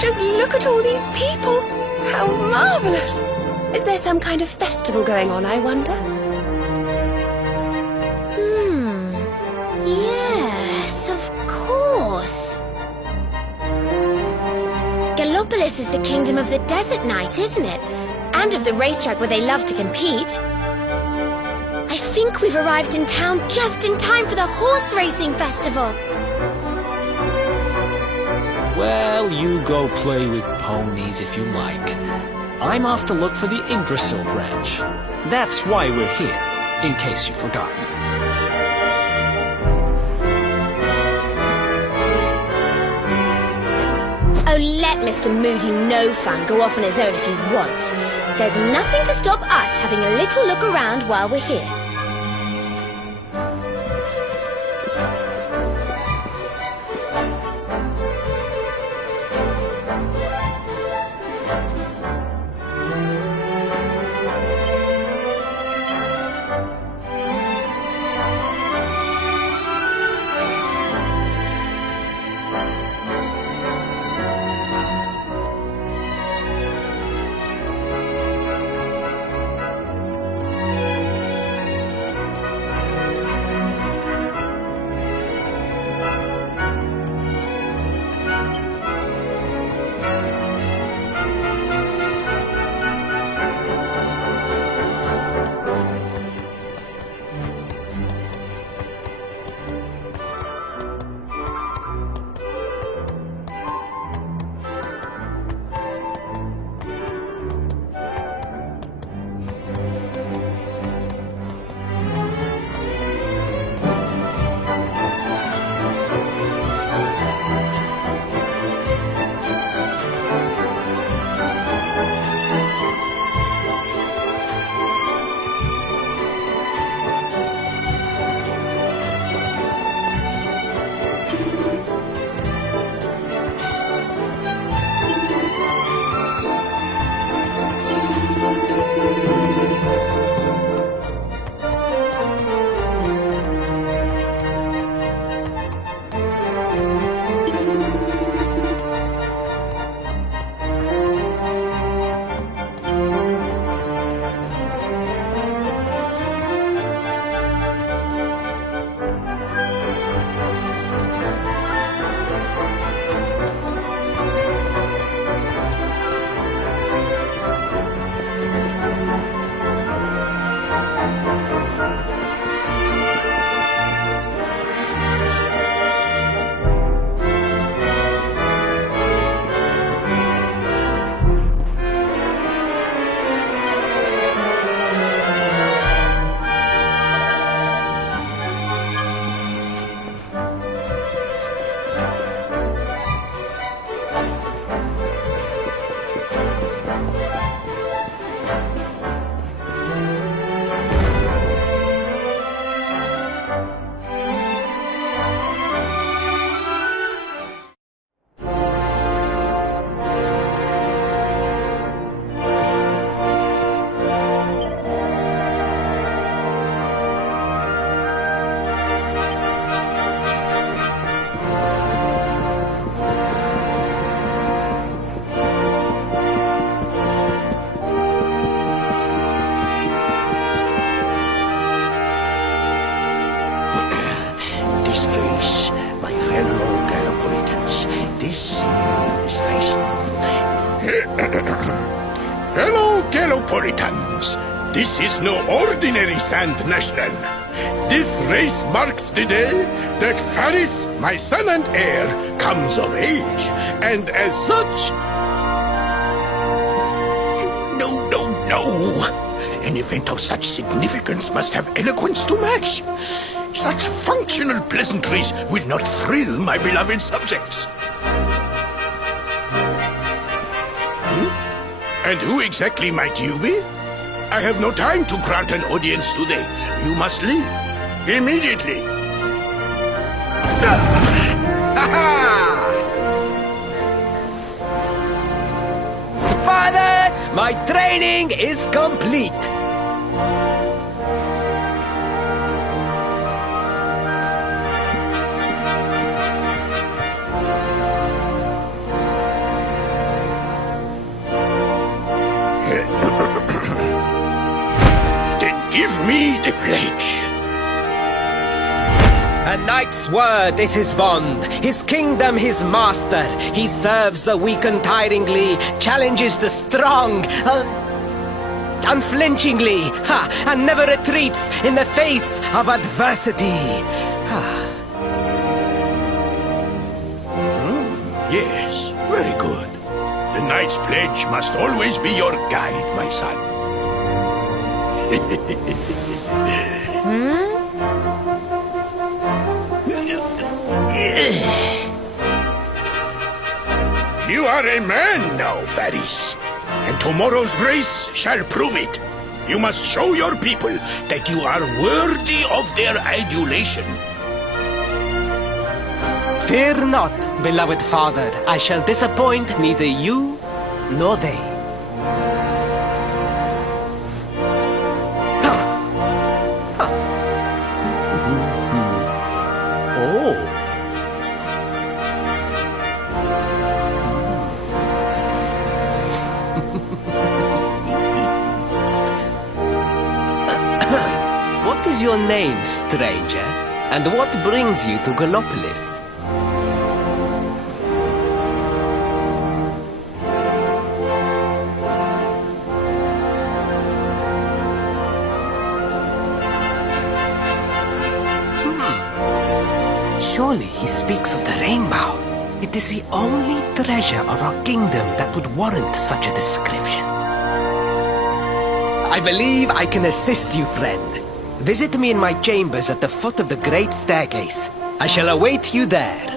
Just look at all these people! How marvellous! Is there some kind of festival going on, I wonder? Yes, of course. Gallopolis is the kingdom of the desert knight, isn't it? And of the racetrack where they love to compete. I think we've arrived in town just in time for the horse racing festival. Well, you go play with ponies if you like. I'm off to look for the Yggdrasil branch. That's why we're here, in case you've forgotten. Oh, let Mr. Moody No Fun go off on his own if he wants. There's nothing to stop us having a little look around while we're here. Fellow Galopolitans, this is no ordinary Sand National. This race marks the day that Faris, my son and heir, comes of age, and as such... No. An event of such significance must have eloquence to match. Such functional pleasantries will not thrill my beloved subjects. And who exactly might you be? I have no time to grant an audience today. You must leave. Immediately. Father, my training is complete. Give me the pledge. A knight's word is his bond, his kingdom his master. He serves the weak untiringly, challenges the strong. unflinchingly, and never retreats in the face of adversity. Yes, very good. The Knight's Pledge must always be your guide, my son. You are a man now, Faris. And tomorrow's race shall prove it. You must show your people that you are worthy of their adulation. Fear not, beloved father. I shall disappoint neither you nor they. Oh. What is your name, stranger? And what brings you to Gallopolis? Surely he speaks of the rainbow. It is the only treasure of our kingdom that would warrant such a description. I believe I can assist you, friend. Visit me in my chambers at the foot of the great staircase. I shall await you there.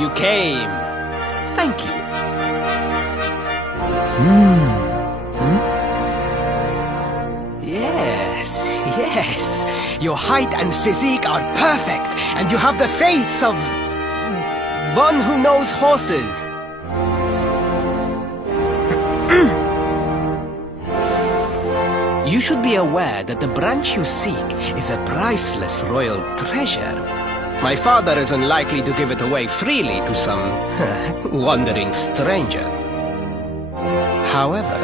You came. Thank you. Yes. Your height and physique are perfect, and you have the face of one who knows horses. You should be aware that the branch you seek is a priceless royal treasure. My father is unlikely to give it away freely to some wandering stranger. However,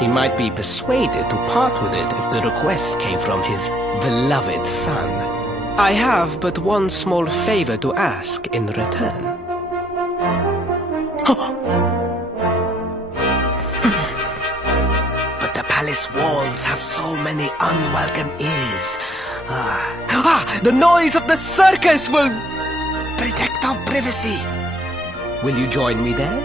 he might be persuaded to part with it if the request came from his beloved son. I have but one small favor to ask in return. But the palace walls have so many unwelcome ears. The noise of the circus will protect our privacy. Will you join me there?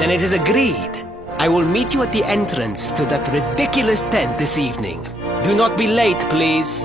Then it is agreed. I will meet you at the entrance to that ridiculous tent this evening. Do not be late, please.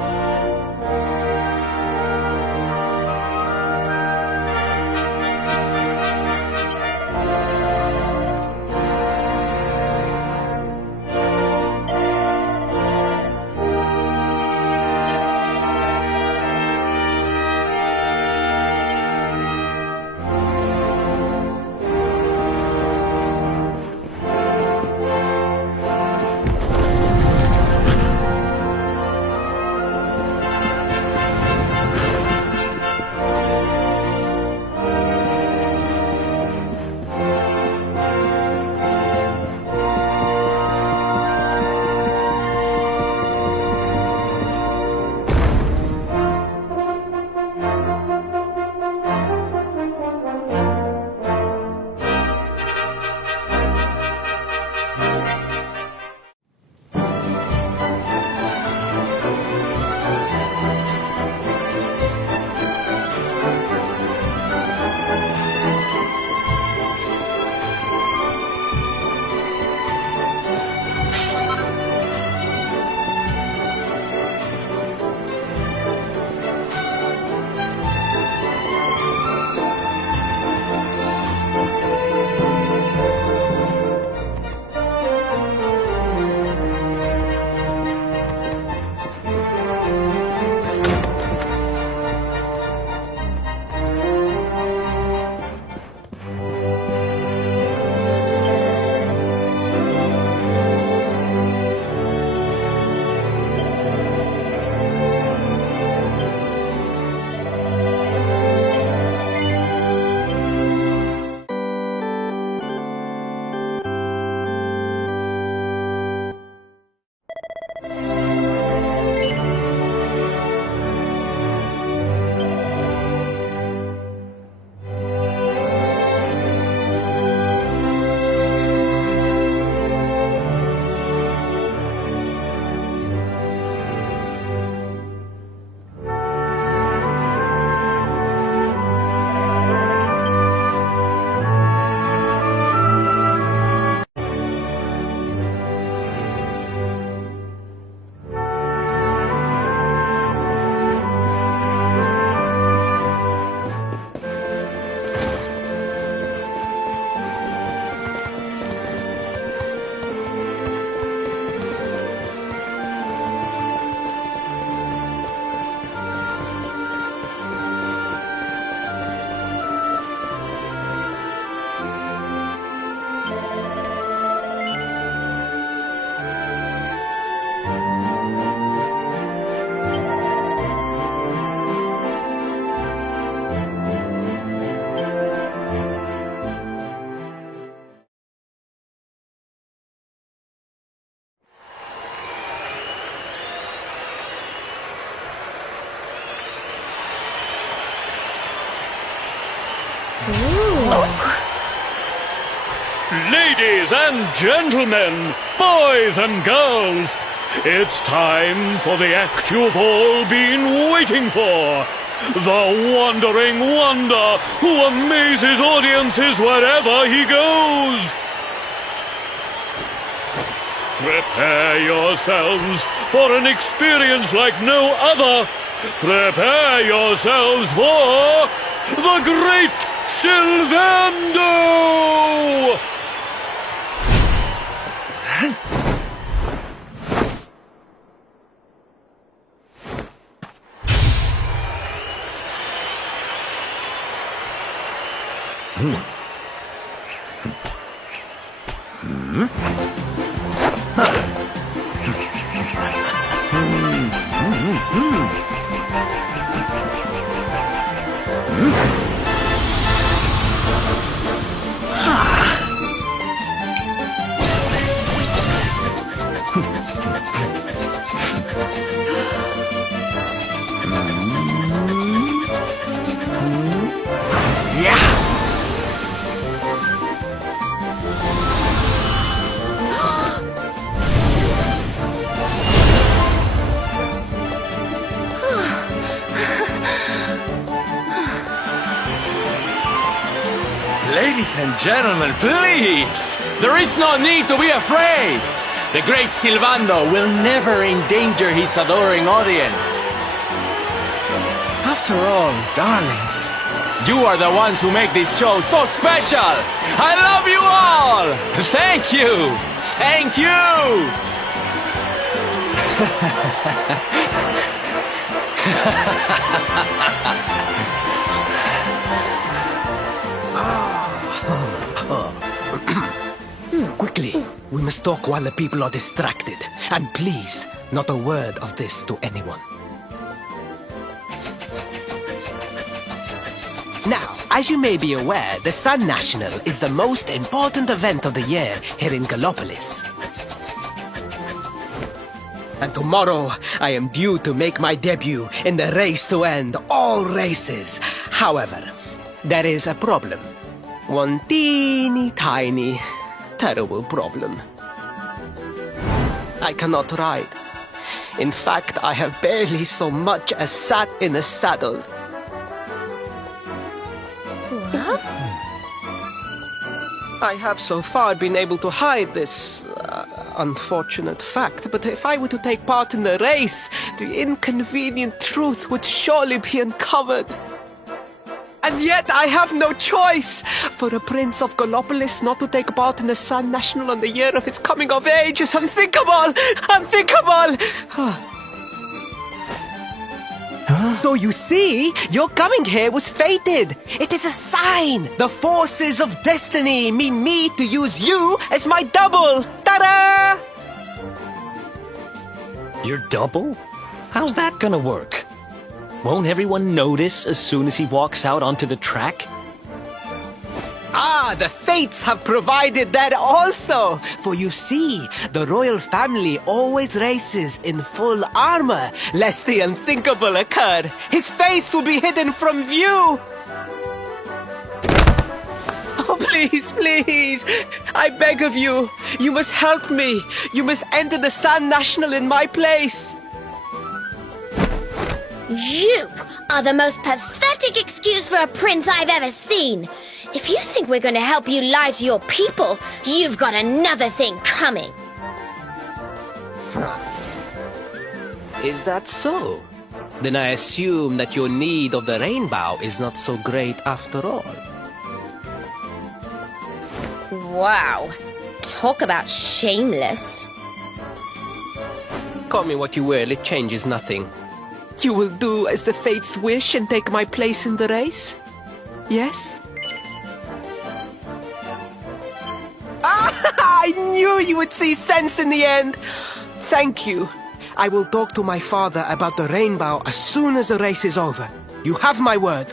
Ladies and gentlemen, boys and girls, it's time for the act you've all been waiting for. The Wandering Wonder who amazes audiences wherever he goes. Prepare yourselves for an experience like no other. Prepare yourselves for the Great Sylvando! Ladies and gentlemen, please! There is no need to be afraid! The great Silvando will never endanger his adoring audience. After all, darlings, you are the ones who make this show so special! I love you all! Thank you! Thank you! Quickly, we must talk while the people are distracted. And please, not a word of this to anyone. Now, as you may be aware, the Sun National is the most important event of the year here in Gallopolis. And tomorrow, I am due to make my debut in the race to end all races. However, there is a problem. One teeny tiny, terrible problem. I cannot ride. In fact, I have barely so much as sat in a saddle. What? I have so far been able to hide this unfortunate fact, but if I were to take part in the race, the inconvenient truth would surely be uncovered. And yet I have no choice. For a prince of Gallopolis not to take part in the Sun National on the year of his coming of age is unthinkable! Unthinkable! So you see, your coming here was fated. It is a sign. The forces of destiny mean me to use you as my double. Ta-da! Your double? How's that gonna work? Won't everyone notice as soon as he walks out onto the track? Ah, the fates have provided that also. For you see, the royal family always races in full armor, lest the unthinkable occur. His face will be hidden from view. Oh, please, please, I beg of you, you must help me. You must enter the Sun National in my place. You are the most pathetic excuse for a prince I've ever seen. If you think we're going to help you lie to your people, you've got another thing coming. Is that so? Then I assume that your need of the rainbow is not so great after all. Wow. Talk about shameless. Call me what you will, it changes nothing. You will do as the fates wish and take my place in the race? Yes? I knew you would see sense in the end! Thank you. I will talk to my father about the rainbow as soon as the race is over. You have my word.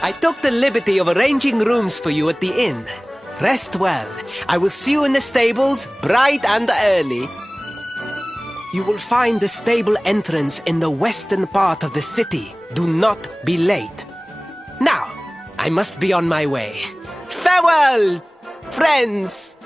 I took the liberty of arranging rooms for you at the inn. Rest well. I will see you in the stables, bright and early. You will find the stable entrance in the western part of the city. Do not be late. Now, I must be on my way. Farewell, friends!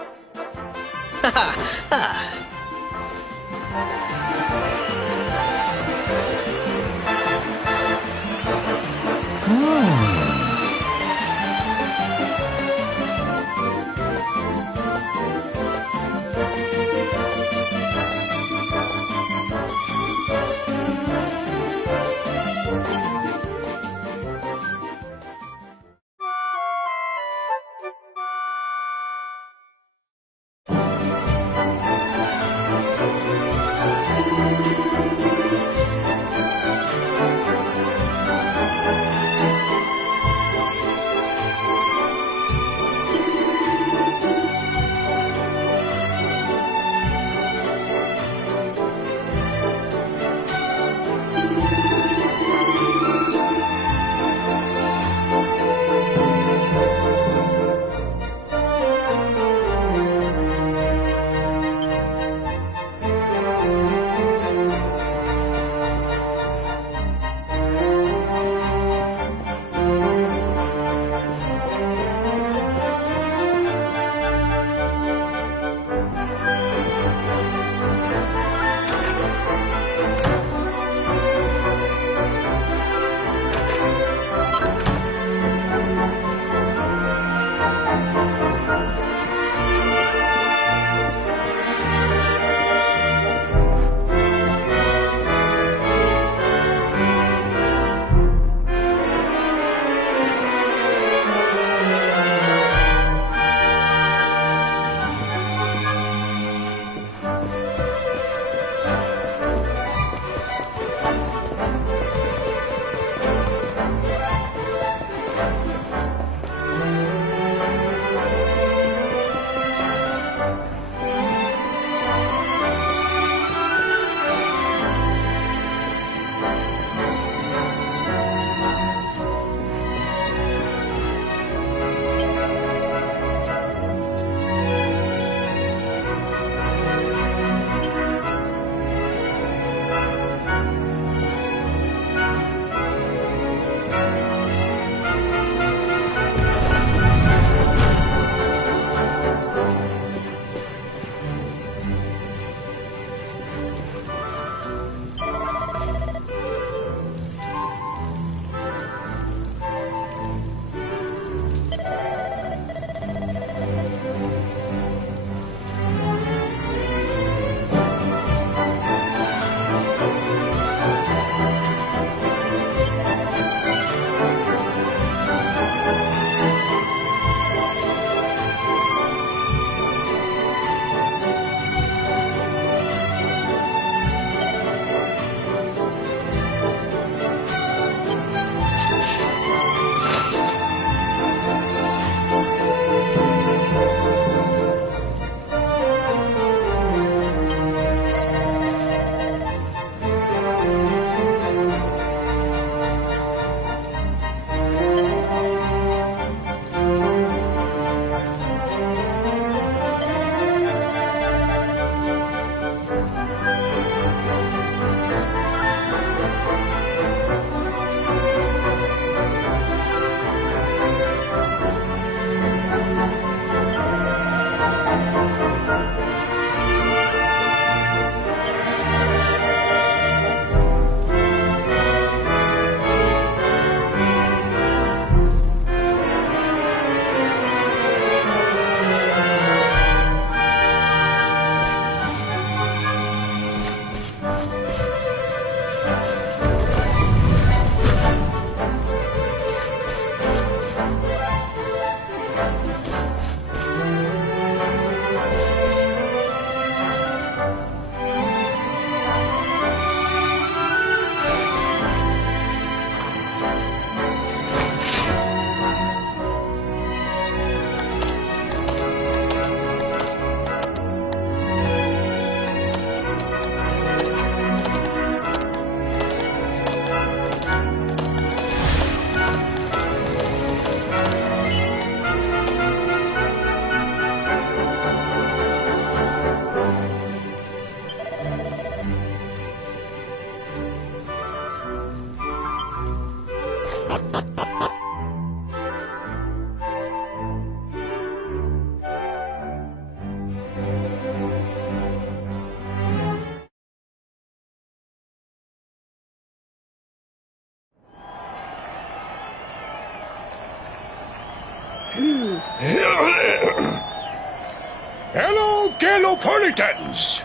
Hello, Galopolitans!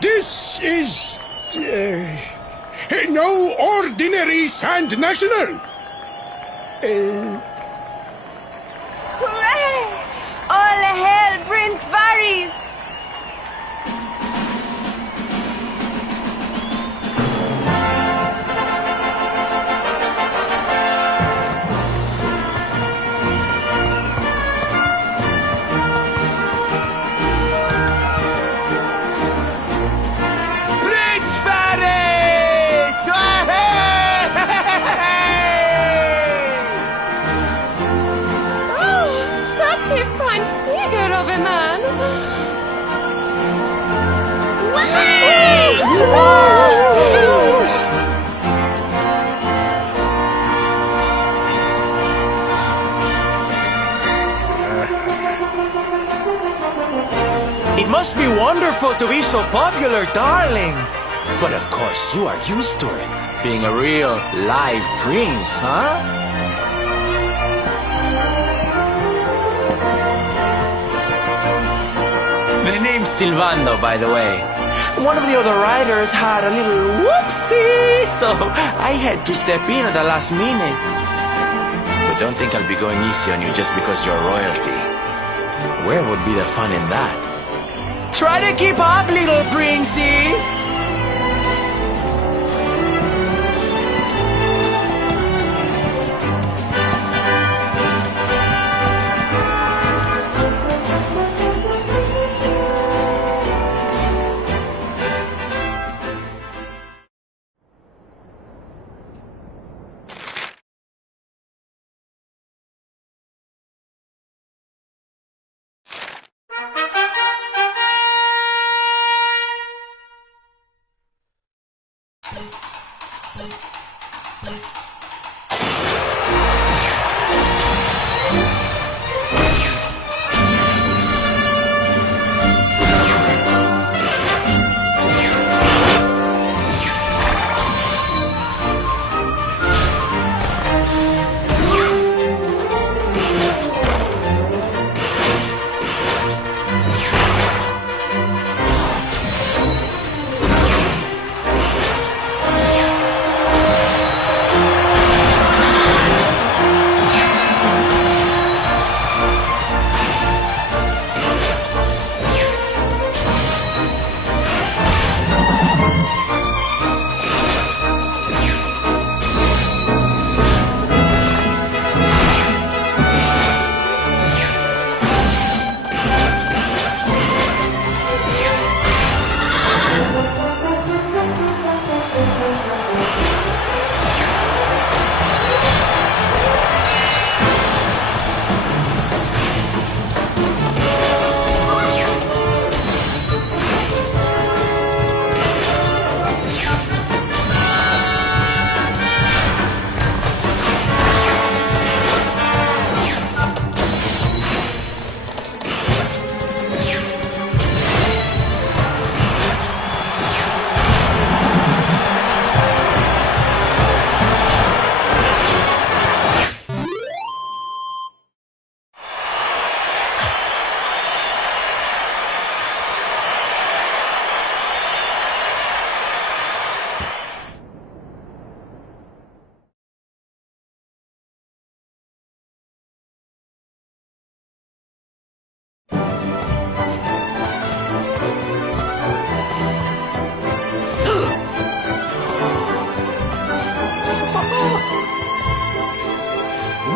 This is... no ordinary Sand National! Hooray! All hail Prince Varys! Prince Varys! Oh, such a fine figure of a man! It must be wonderful to be so popular, darling. But of course, you are used to it. Being a real, live prince, huh? The name's Silvando, by the way. One of the other riders had a little whoopsie, so I had to step in at the last minute. But don't think I'll be going easy on you just because you're royalty. Where would be the fun in that? Try to keep up, little princey!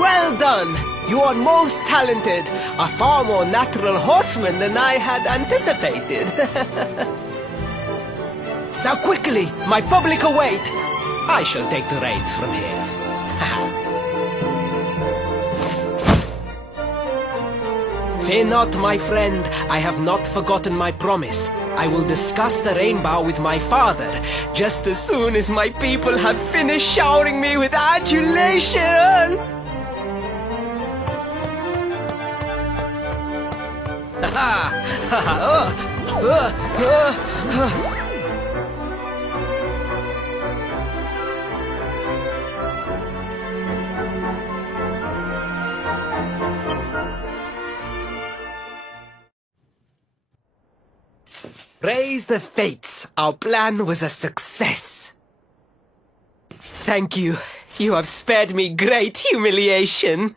Well done! You are most talented. A far more natural horseman than I had anticipated. Now quickly, my public await. I shall take the reins from here. Fear not, my friend. I have not forgotten my promise. I will discuss the rainbow with my father just as soon as my people have finished showering me with adulation. Praise the fates, our plan was a success. Thank you. You have spared me great humiliation.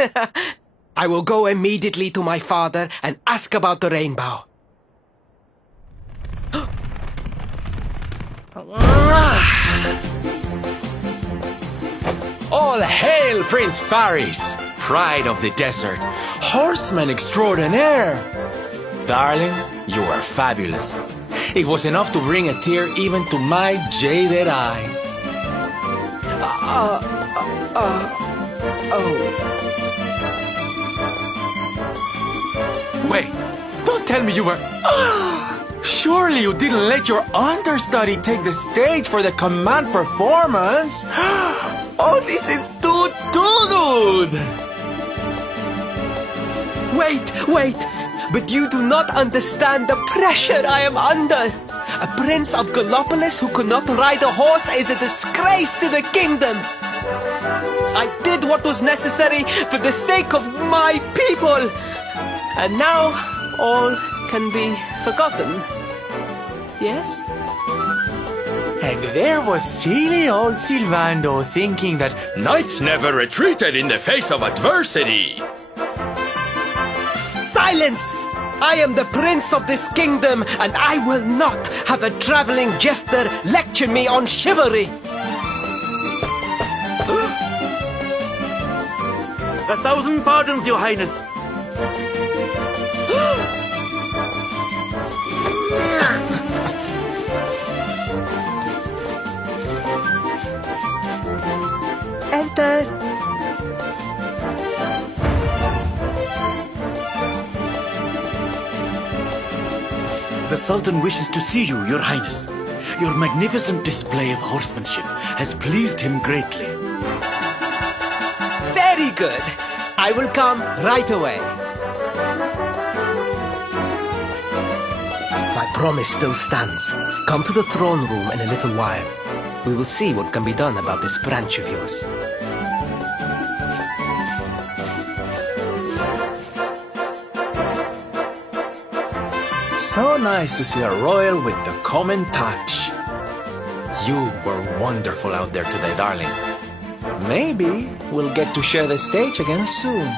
I will go immediately to my father and ask about the rainbow. All hail Prince Faris, pride of the desert, horseman extraordinaire. Darling, you are fabulous. It was enough to bring a tear even to my jaded eye. Wait, don't tell me you were... Surely you didn't let your understudy take the stage for the command performance? Oh, this is too good! Wait! But you do not understand the pressure I am under. A prince of Gallopolis who could not ride a horse is a disgrace to the kingdom. I did what was necessary for the sake of my people. And now all can be forgotten. Yes? And there was silly old Silvando thinking that knights never retreated in the face of adversity. Silence! I am the prince of this kingdom, and I will not have a traveling jester lecture me on chivalry. 1,000 pardons, your highness. Enter. The Sultan wishes to see you, your highness. Your magnificent display of horsemanship has pleased him greatly. Very good. I will come right away. My promise still stands. Come to the throne room in a little while. We will see what can be done about this branch of yours. So nice to see a royal with the common touch. You were wonderful out there today, darling. Maybe we'll get to share the stage again soon.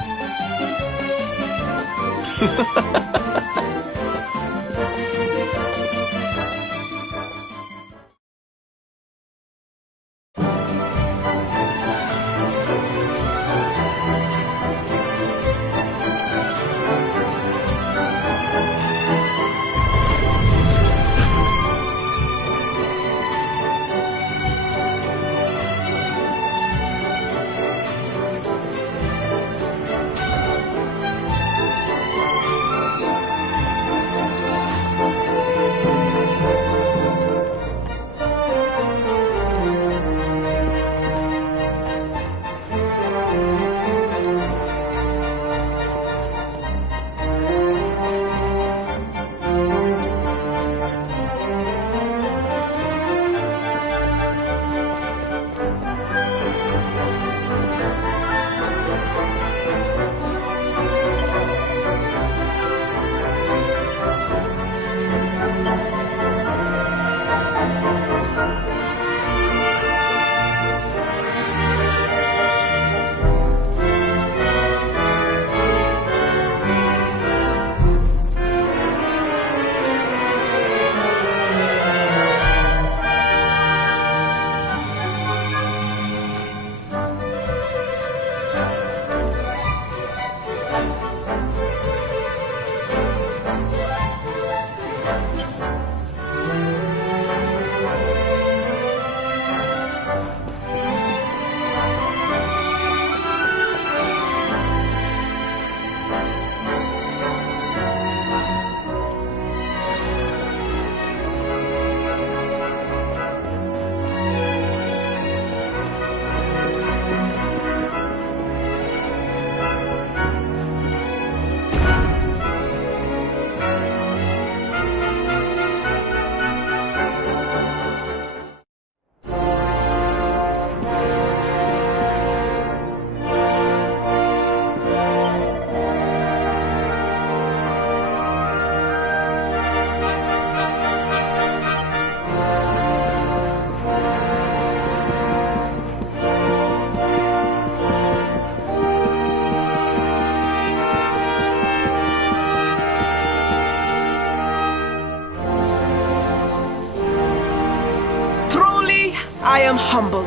humbled.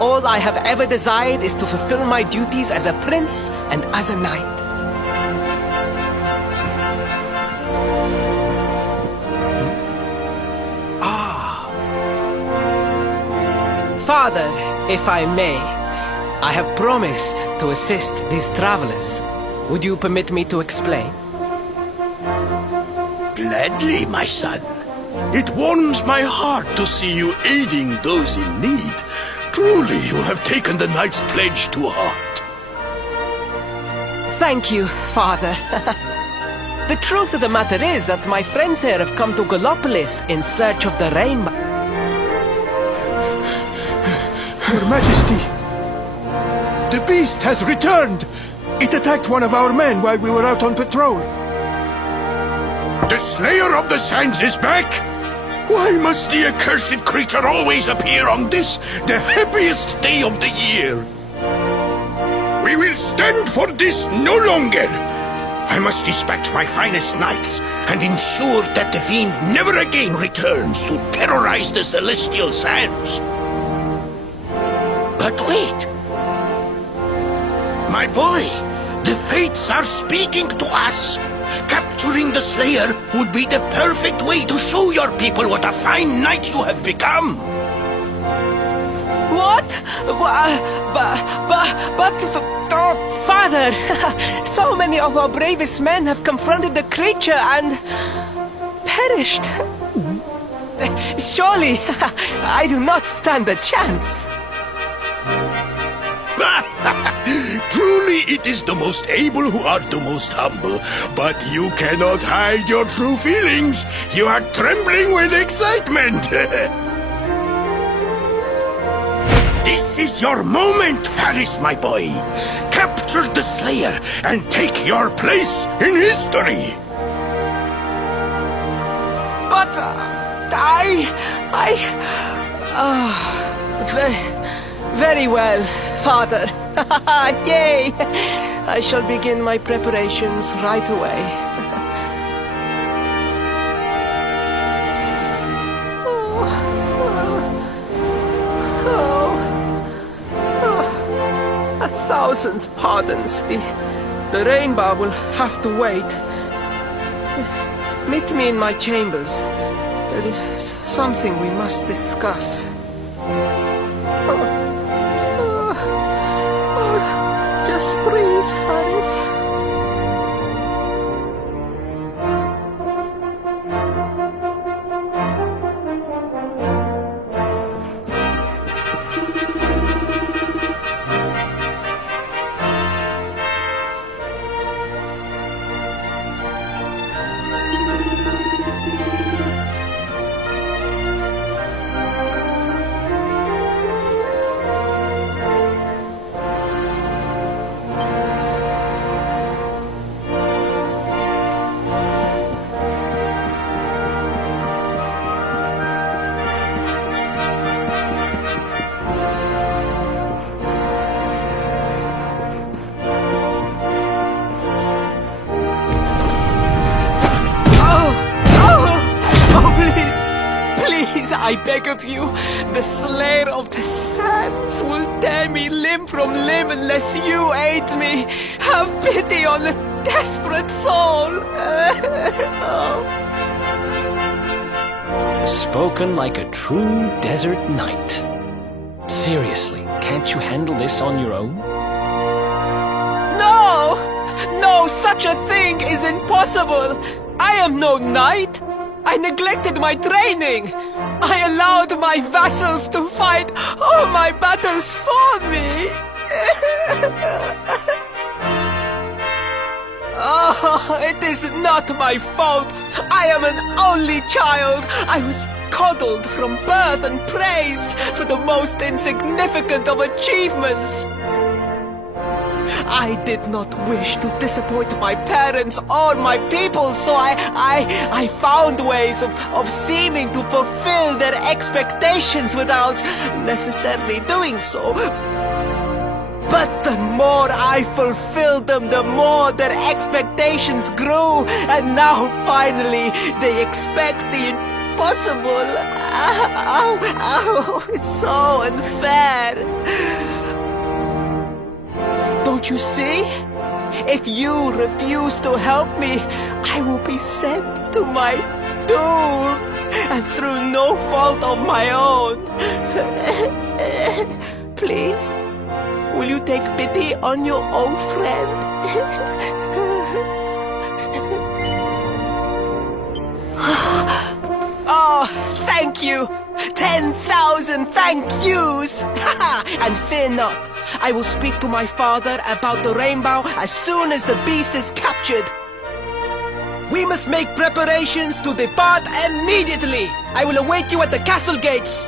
All I have ever desired is to fulfill my duties as a prince and as a knight. Father, if I may, I have promised to assist these travelers. Would you permit me to explain? Gladly, my son. It warms my heart to see you aiding those in need. Truly, you have taken the knight's pledge to heart. Thank you, Father. The truth of the matter is that my friends here have come to Gallopolis in search of the rainbow. Your Majesty, the beast has returned. It attacked one of our men while we were out on patrol. The Slayer of the Sands is back? Why must the accursed creature always appear on this, the happiest day of the year? We will stand for this no longer. I must dispatch my finest knights and ensure that the fiend never again returns to terrorize the Celestial Sands. But wait! My boy, the fates are speaking to us. Capturing the Slayer would be the perfect way to show your people what a fine knight you have become. What? Oh, Father! So many of our bravest men have confronted the creature and perished. Surely, I do not stand a chance. Truly, it is the most able who are the most humble. But you cannot hide your true feelings. You are trembling with excitement. This is your moment, Faris, my boy. Capture the Slayer and take your place in history. But very well, Father. Yay! I shall begin my preparations right away. A thousand pardons. The rainbow will have to wait. Meet me in my chambers. There is something we must discuss. Just breathe, Faris. I beg of you, the Slayer of the Sands will tear me limb from limb unless you aid me. Have pity on a desperate soul. Spoken like a true desert knight. Seriously, can't you handle this on your own? No! No, such a thing is impossible! I am no knight! I neglected my training! I allowed my vassals to fight all my battles for me! Oh, it is not my fault! I am an only child! I was coddled from birth and praised for the most insignificant of achievements! I did not wish to disappoint my parents or my people, so I found ways of seeming to fulfill their expectations without necessarily doing so. But the more I fulfilled them, the more their expectations grew, and now finally they expect the possible? Ow, it's so unfair. Don't you see? If you refuse to help me, I will be sent to my doom, and through no fault of my own. Please, will you take pity on your old friend? Oh, thank you! 10,000 thank yous! And fear not, I will speak to my father about the rainbow as soon as the beast is captured. We must make preparations to depart immediately! I will await you at the castle gates!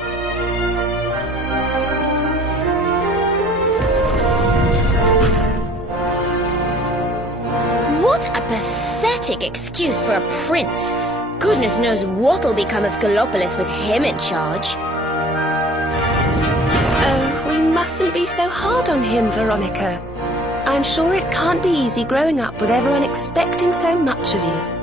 What a pathetic excuse for a prince. Goodness knows what'll become of Gallopolis with him in charge. Oh, we mustn't be so hard on him, Veronica. I'm sure it can't be easy growing up with everyone expecting so much of you.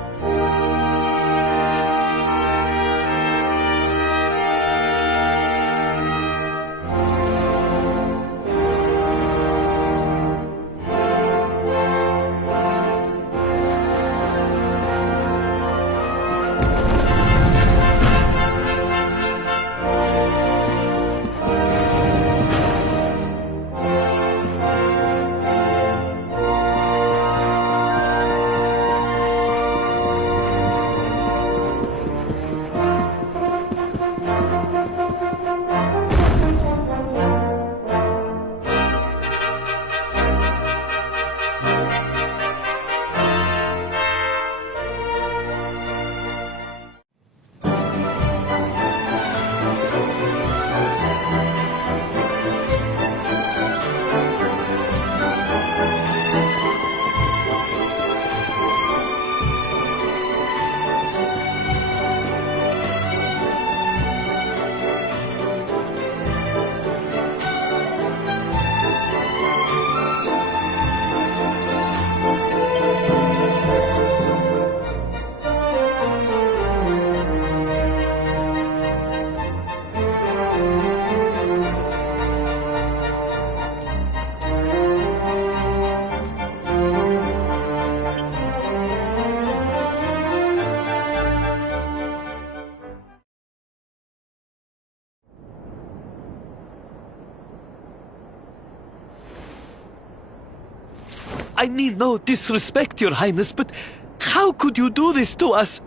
I mean no disrespect, Your Highness, but how could you do this to us?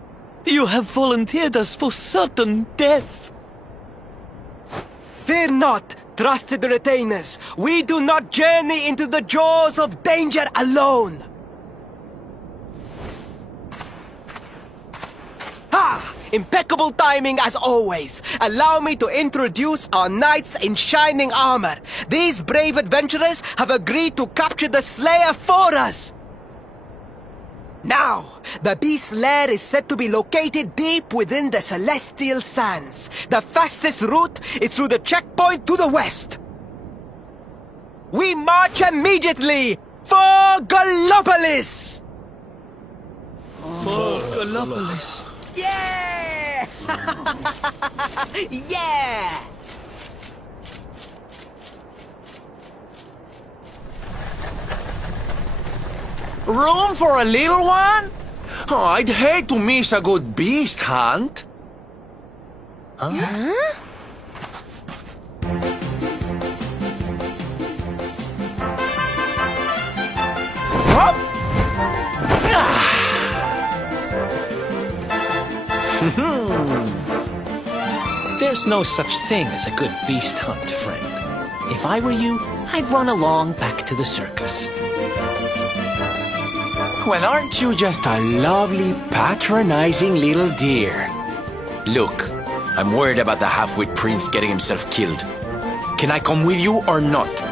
You have volunteered us for certain death. Fear not, trusted retainers. We do not journey into the jaws of danger alone. Ha! Impeccable timing as always. Allow me to introduce our knights in shining armor. These brave adventurers have agreed to capture the Slayer for us. Now, the beast's lair is said to be located deep within the Celestial Sands. The fastest route is through the checkpoint to the west. We march immediately for Gallopolis! For Gallopolis. Yeah! Yeah! Room for a little one? Oh, I'd hate to miss a good beast hunt. Huh? There's no such thing as a good beast hunt, friend. If I were you, I'd run along back to the circus. Well, aren't you just a lovely, patronizing little dear? Look, I'm worried about the half-wit prince getting himself killed. Can I come with you or not?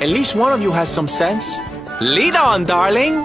At least one of you has some sense. Lead on, darling!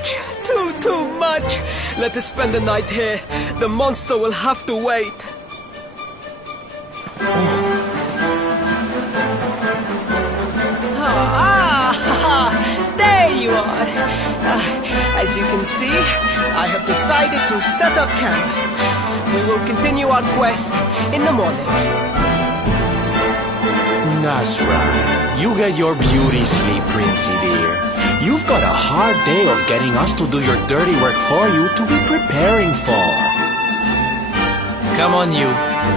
much! Too much! Let us spend the night here. The monster will have to wait. There you are. As you can see, I have decided to set up camp. We will continue our quest in the morning. That's right. You get your beauty sleep, Princey dear. You've got a hard day of getting us to do your dirty work for you to be preparing for. Come on, you.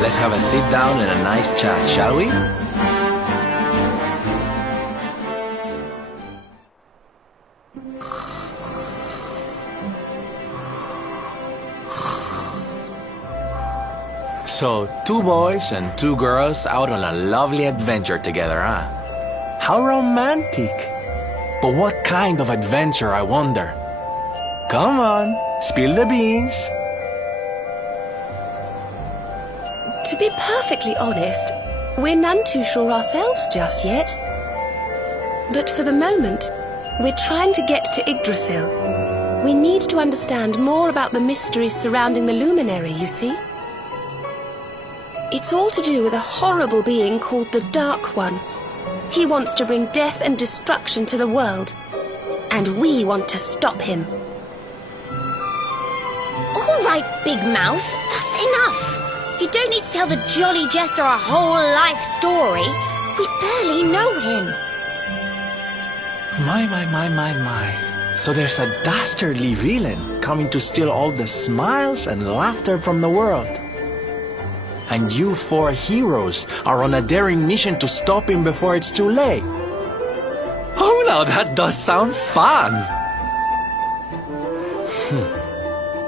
Let's have a sit down and a nice chat, shall we? So, 2 boys and 2 girls out on a lovely adventure together, huh? How romantic! But what kind of adventure, I wonder? Come on, spill the beans. To be perfectly honest, we're none too sure ourselves just yet. But for the moment, we're trying to get to Yggdrasil. We need to understand more about the mysteries surrounding the luminary, you see? It's all to do with a horrible being called the Dark One. He wants to bring death and destruction to the world. And we want to stop him. All right, Big Mouth, that's enough. You don't need to tell the Jolly Jester a whole life story. We barely know him. My. So there's a dastardly villain coming to steal all the smiles and laughter from the world. And you 4 heroes are on a daring mission to stop him before it's too late. Oh, now that does sound fun.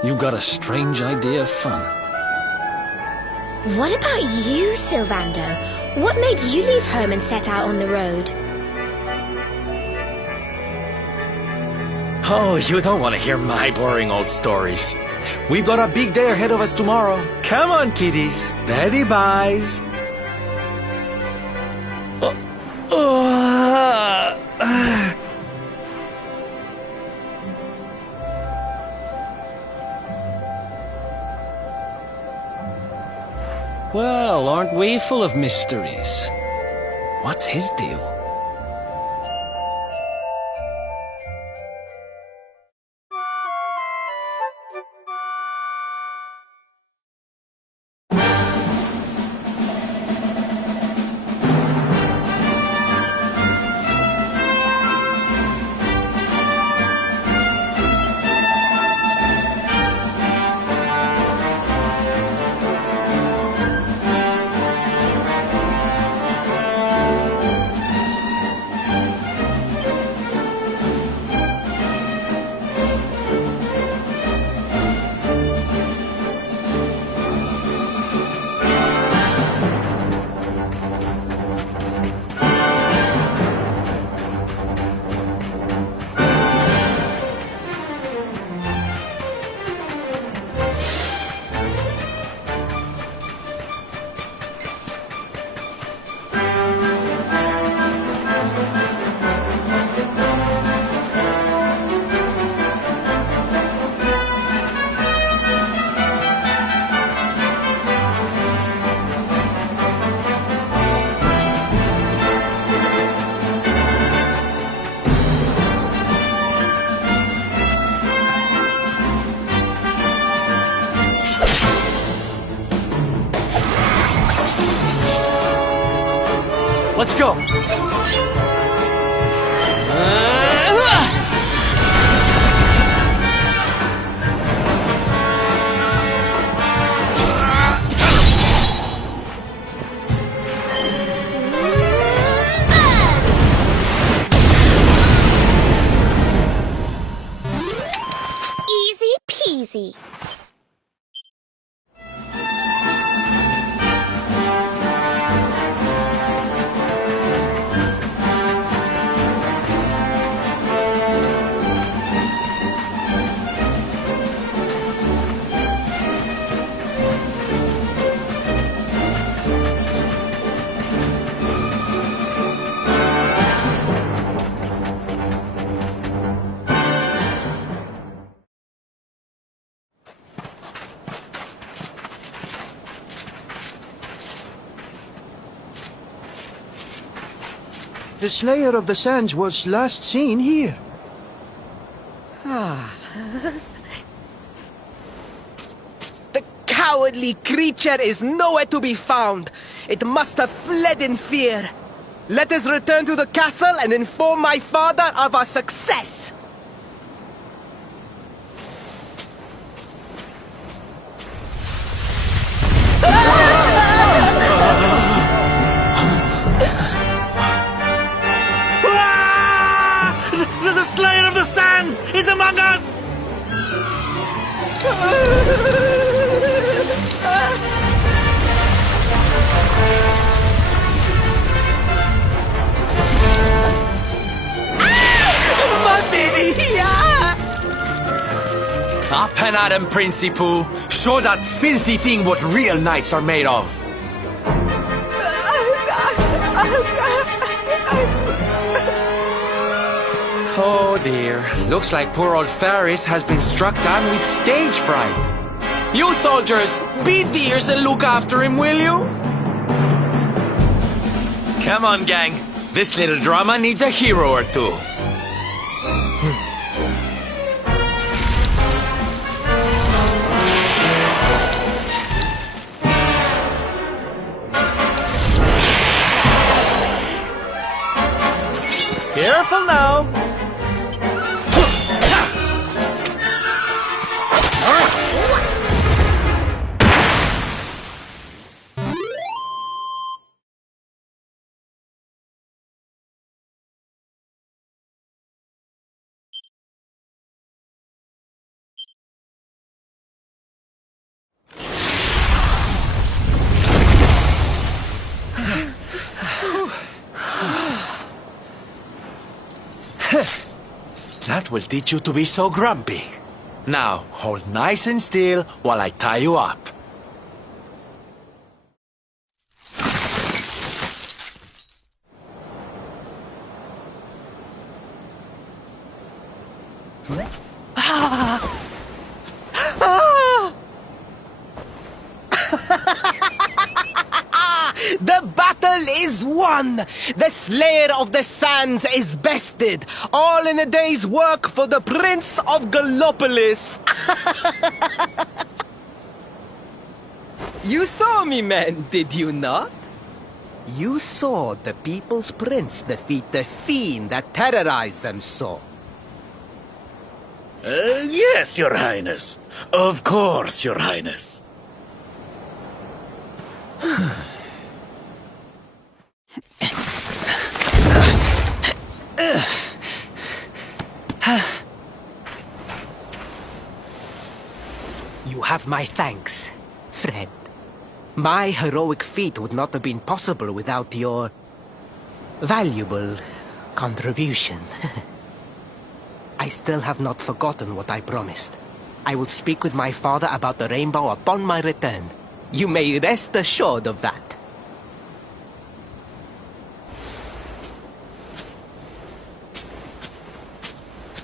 You got a strange idea of fun. What about you, Sylvando? What made you leave home and set out on the road? Oh, you don't want to hear my boring old stories. We've got a big day ahead of us tomorrow. Come on, kiddies. Daddy buys. Well, aren't we full of mysteries? What's his deal? Let's go! Easy peasy. The Slayer of the Sands was last seen here. The cowardly creature is nowhere to be found. It must have fled in fear. Let us return to the castle and inform my father of our success. The Slayer of the Sands is among us! Up and at him, Principal. Show that filthy thing what real knights are made of. Oh dear. Looks like poor old Faris has been struck down with stage fright. You soldiers, beat the ears and look after him, will you? Come on, gang. This little drama needs a hero or two. Careful now. That will teach you to be so grumpy. Now, hold nice and still while I tie you up. The battle is won! The Slayer of the Sands is bested! All in a day's work for the Prince of Gallopolis! You saw me, men, did you not? You saw the People's Prince defeat the fiend that terrorized them so. Yes, Your Highness. Of course, Your Highness. You have my thanks, friend. My heroic feat would not have been possible without your valuable contribution. I still have not forgotten what I promised. I will speak with my father about the rainbow upon my return. You may rest assured of that.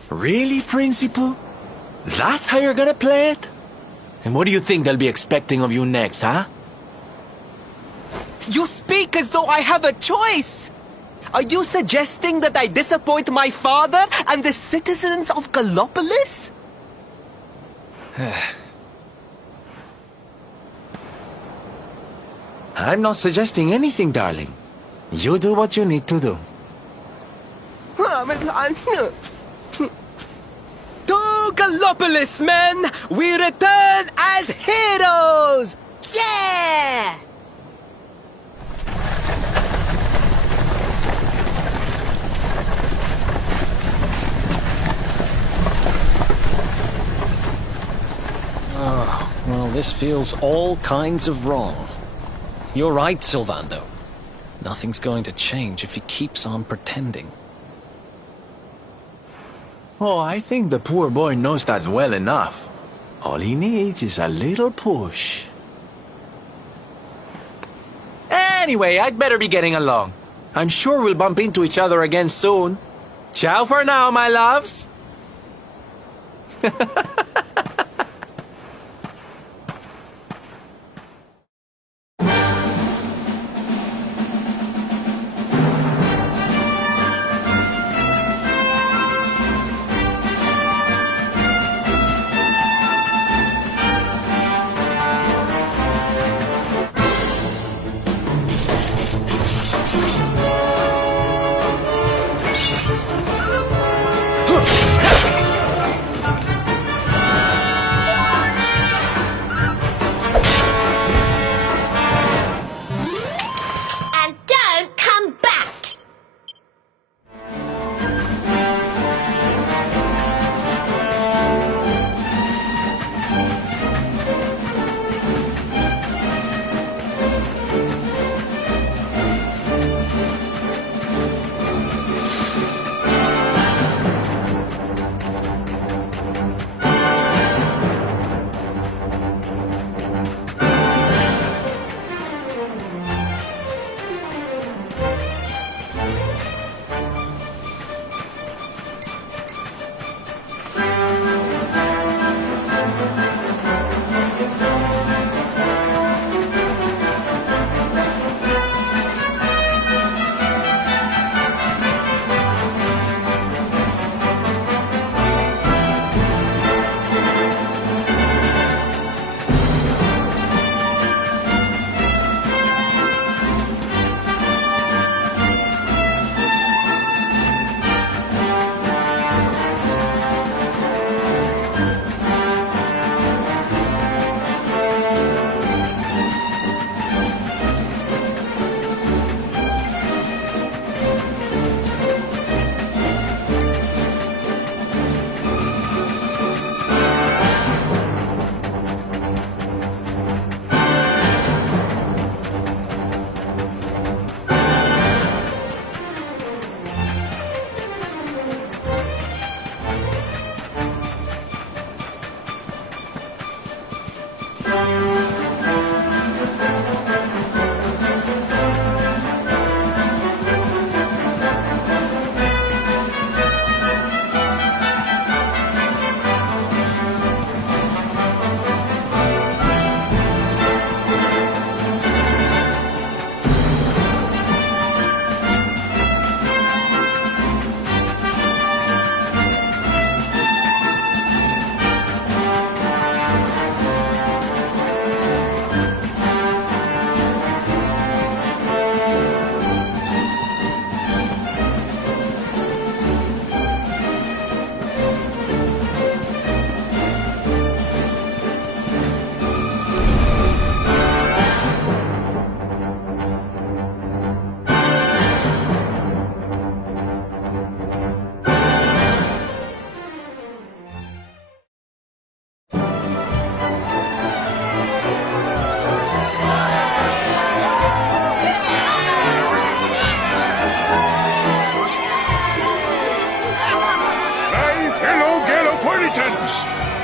Really, Principal? That's how you're gonna play it? And what do you think they'll be expecting of you next, huh? You speak as though I have a choice! Are you suggesting that I disappoint my father and the citizens of Gallopolis? I'm not suggesting anything, darling. You do what you need to do. To Gallopolis, men! We return as heroes! Yeah! Oh, well, this feels all kinds of wrong. You're right, Sylvando. Nothing's going to change if he keeps on pretending. Oh, I think the poor boy knows that well enough. All he needs is a little push. Anyway, I'd better be getting along. I'm sure we'll bump into each other again soon. Ciao for now, my loves.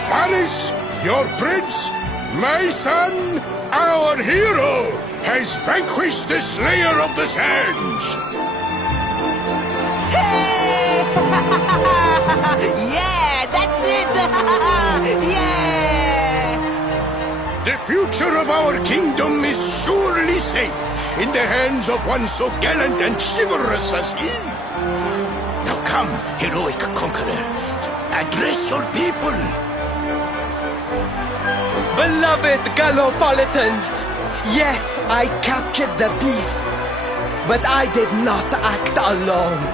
Faris, your prince, my son, our hero, has vanquished the Slayer of the Sands. Hey! Yeah, that's it! Yeah! The future of our kingdom is surely safe in the hands of one so gallant and chivalrous as he. Now come, heroic conqueror, address your people. Beloved Gallopolitans, yes, I captured the beast, but I did not act alone.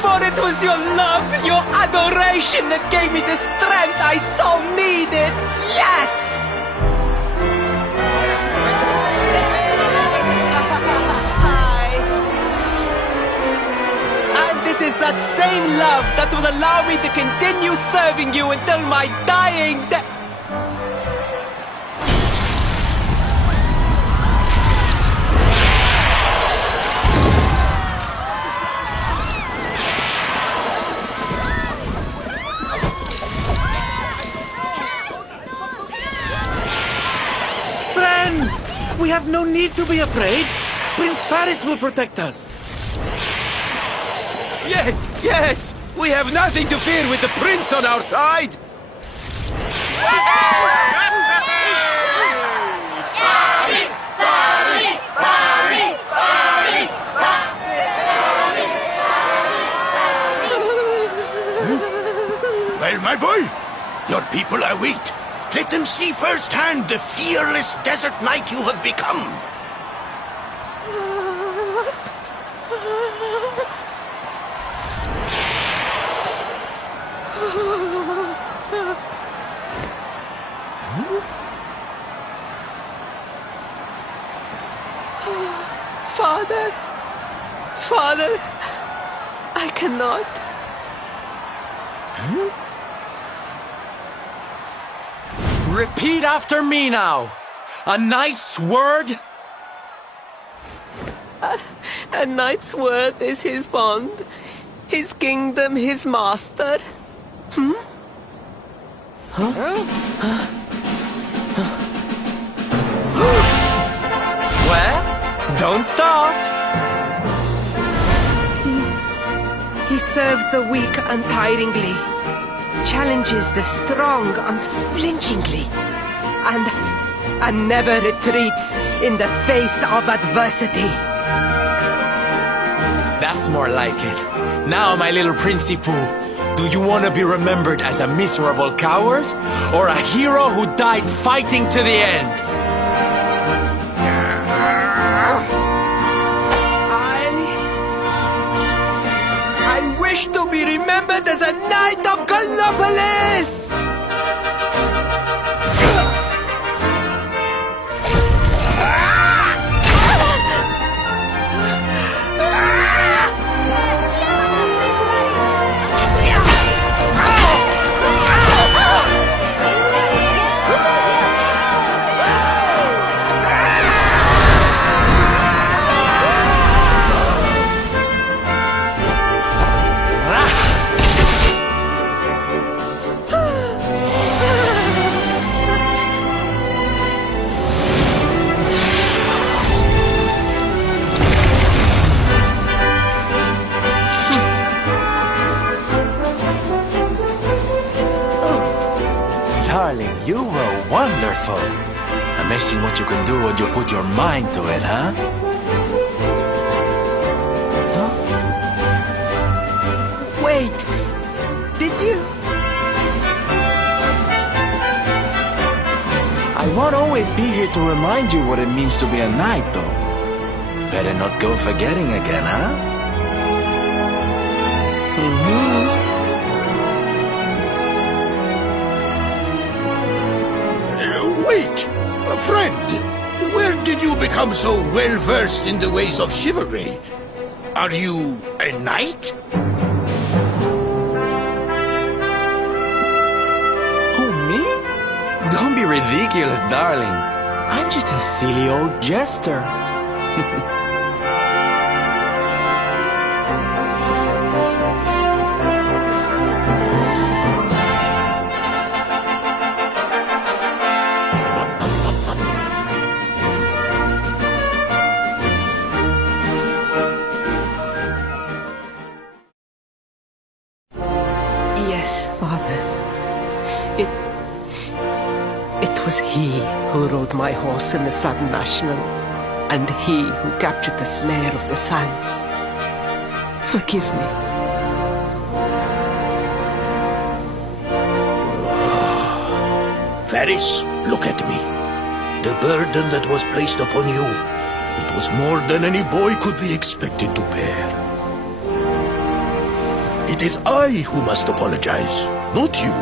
For it was your love, your adoration that gave me the strength I so needed. Yes! And it is that same love that will allow me to continue serving you until my dying day. We have no need to be afraid. Prince Faris will protect us. Yes, yes! We have nothing to fear with the prince on our side! Well, my boy, your people await. Let them see firsthand the fearless desert knight you have become. Father, Father, I cannot. Repeat after me now. A knight's word? A knight's word is his bond, his kingdom, his master. Well, don't stop. He serves the weak untiringly, challenges the strong unflinchingly, and never retreats in the face of adversity. That's more like it. Now, my little Princey Pooh, do you want to be remembered as a miserable coward or a hero who died fighting to the end? I wish to be remembered as a knight of Gallopolis! Wonderful. Amazing what you can do when you put your mind to it, huh? Wait! Did you? I won't always be here to remind you what it means to be a knight, though. Better not go forgetting again, huh? Wait! Friend, where did you become so well-versed in the ways of chivalry? Are you a knight? Who, me? Don't be ridiculous, darling. I'm just a silly old jester. Yes, Father. It was he who rode my horse in the Sun National, and he who captured the Slayer of the Sands. Forgive me. Faris, look at me. The burden that was placed upon you, it was more than any boy could be expected to bear. It is I who must apologize, not you.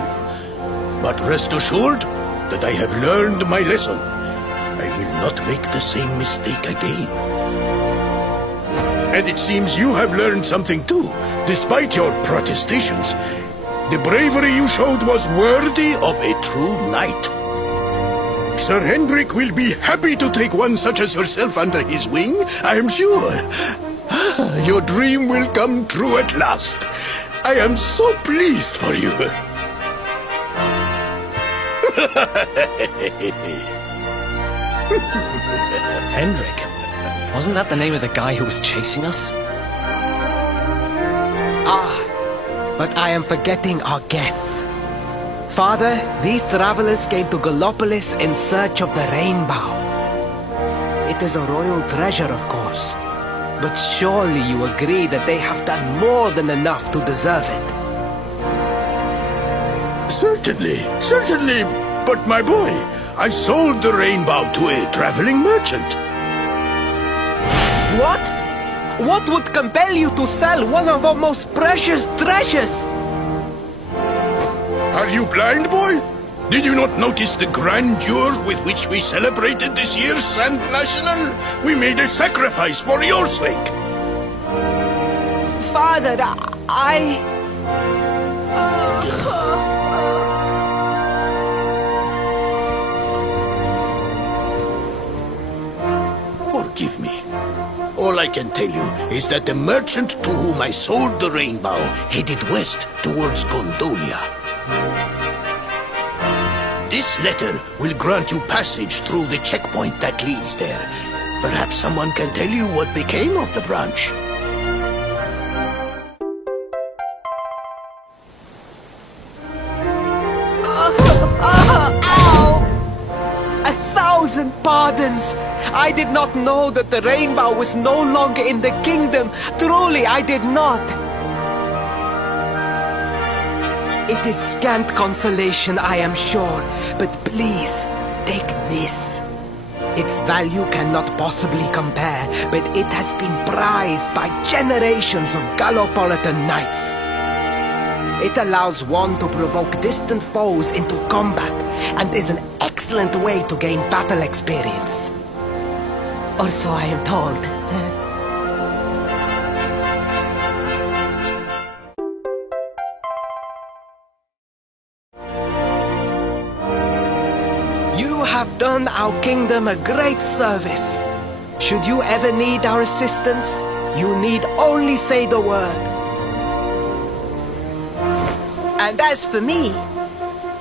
But rest assured that I have learned my lesson. I will not make the same mistake again. And it seems you have learned something too, despite your protestations. The bravery you showed was worthy of a true knight. Sir Hendrik will be happy to take one such as yourself under his wing, I am sure. Your dream will come true at last. I am so pleased for you. Hendrik? Wasn't that the name of the guy who was chasing us? But I am forgetting our guests. Father, these travelers came to Gallopolis in search of the rainbow. It is a royal treasure, of course. But surely you agree that they have done more than enough to deserve it. Certainly, certainly. But my boy, I sold the rainbow to a traveling merchant. What? What would compel you to sell one of our most precious treasures? Are you blind, boy? Did you not notice the grandeur with which we celebrated this year's Sand National? We made a sacrifice for your sake. Father, Forgive me. All I can tell you is that the merchant to whom I sold the rainbow headed west towards Gondolia. This letter will grant you passage through the checkpoint that leads there. Perhaps someone can tell you what became of the branch. Ow! 1,000 pardons! I did not know that the rainbow was no longer in the kingdom. Truly, I did not. It is scant consolation, I am sure. But please, take this. Its value cannot possibly compare, but it has been prized by generations of Gallopolitan knights. It allows one to provoke distant foes into combat, and is an excellent way to gain battle experience. Or so I am told. You have done our kingdom a great service. Should you ever need our assistance, you need only say the word. And as for me,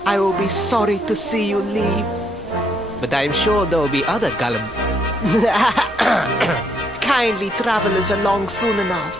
I will be sorry to see you leave. But I am sure there will be other kindly travelers along soon enough.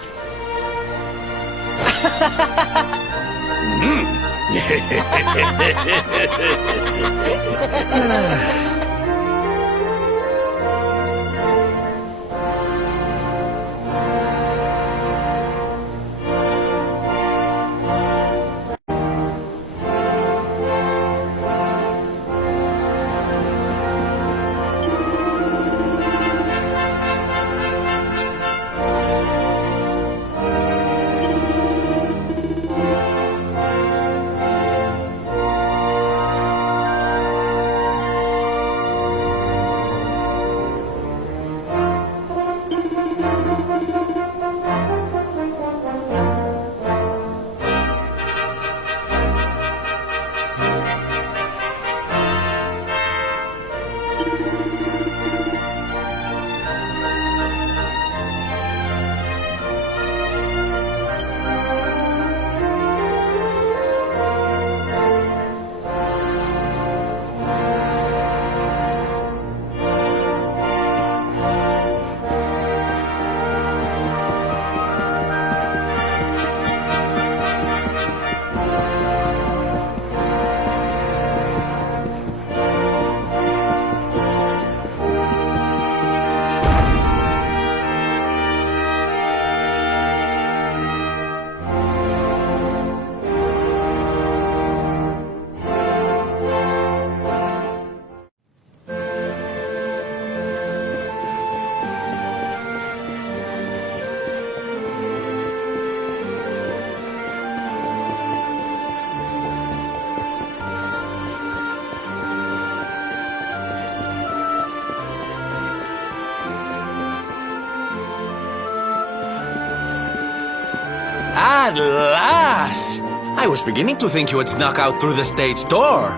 At last! I was beginning to think you had snuck out through the stage door.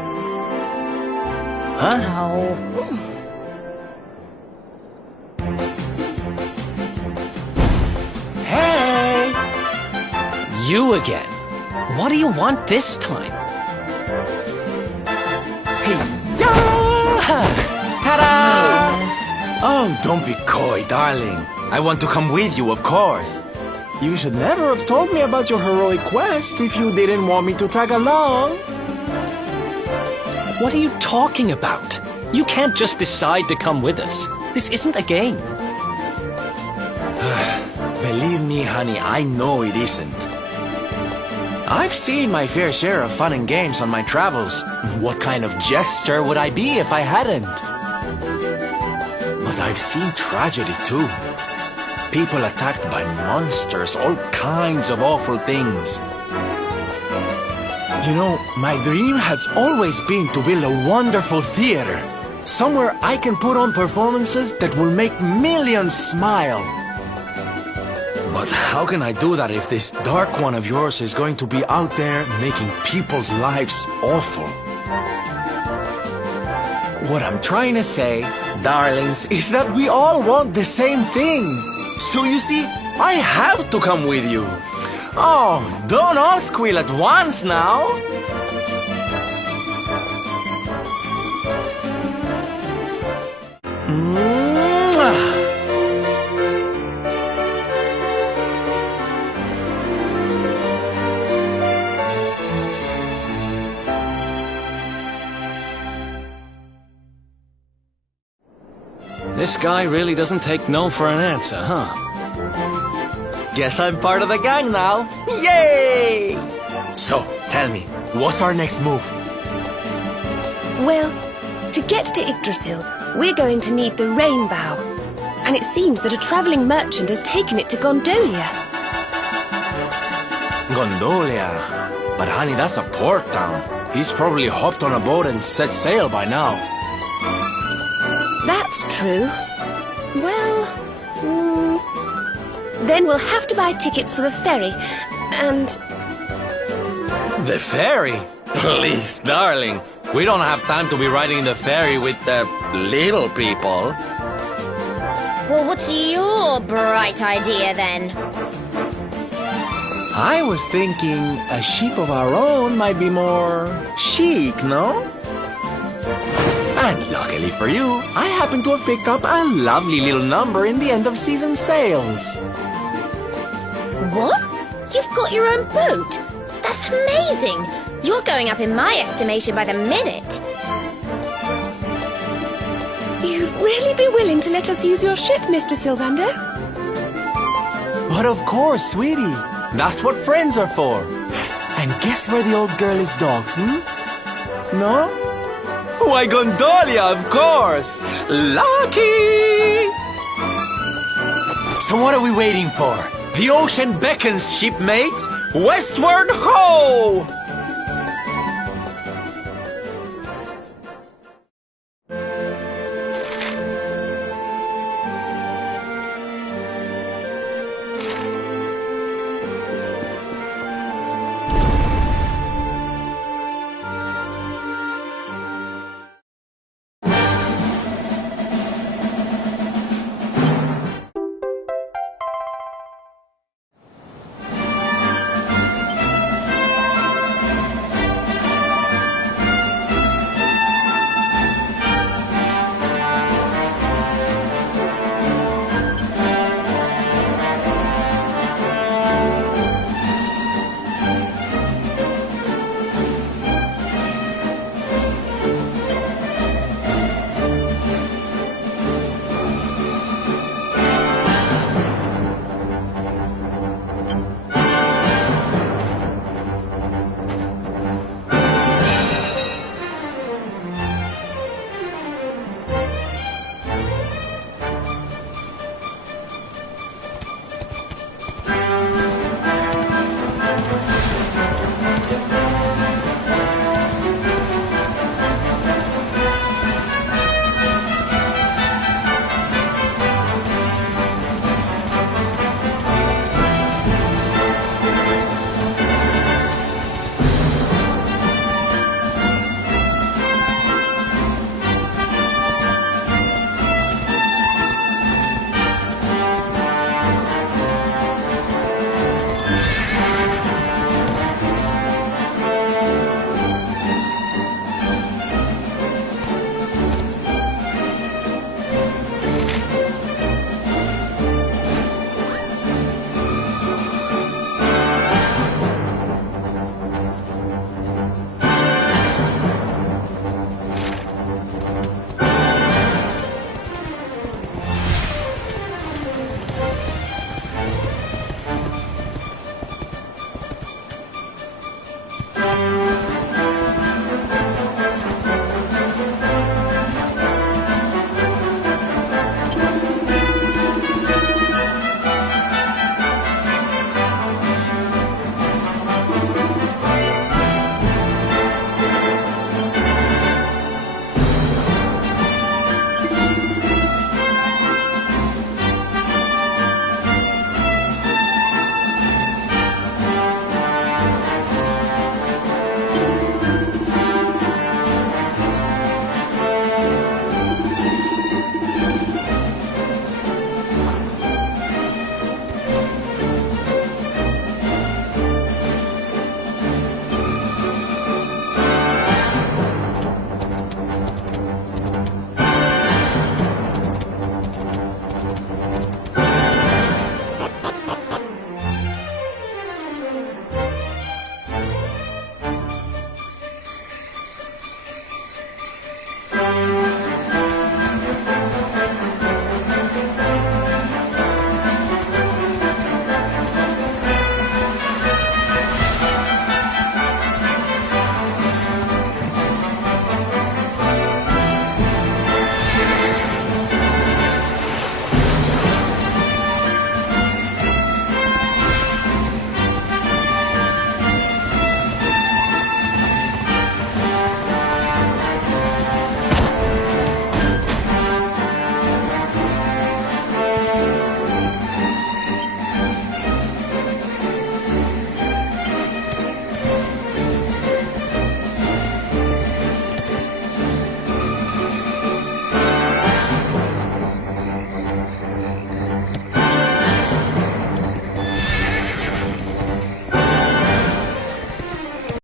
Huh? Oh. Hey! You again. What do you want this time? Hey, yeah! Ta-da! Oh, don't be coy, darling. I want to come with you, of course. You should never have told me about your heroic quest if you didn't want me to tag along. What are you talking about? You can't just decide to come with us. This isn't a game. Believe me, honey, I know it isn't. I've seen my fair share of fun and games on my travels. What kind of jester would I be if I hadn't? But I've seen tragedy too. People attacked by monsters, all kinds of awful things. You know, my dream has always been to build a wonderful theater. Somewhere I can put on performances that will make millions smile. But how can I do that if this dark one of yours is going to be out there making people's lives awful? What I'm trying to say, darlings, is that we all want the same thing. So you see, I have to come with you. Oh, don't all squeal at once now. This guy really doesn't take no for an answer, huh? Guess I'm part of the gang now. Yay! So, tell me, what's our next move? Well, to get to Yggdrasil, we're going to need the rainbow. And it seems that a traveling merchant has taken it to Gondolia. Gondolia? But honey, that's a port town. He's probably hopped on a boat and set sail by now. That's true. Well, then we'll have to buy tickets for the ferry, and... The ferry? Please, darling. We don't have time to be riding the ferry with the little people. Well, what's your bright idea then? I was thinking a ship of our own might be more chic, no? And luckily for you, I happen to have picked up a lovely little number in the end of season sales. What? You've got your own boat? That's amazing! You're going up in my estimation by the minute. You'd really be willing to let us use your ship, Mr. Sylvando? But of course, sweetie. That's what friends are for. And guess where the old girl is docked, No? Why, Gondolia, of course! Lucky! So what are we waiting for? The ocean beckons, shipmate! Westward ho!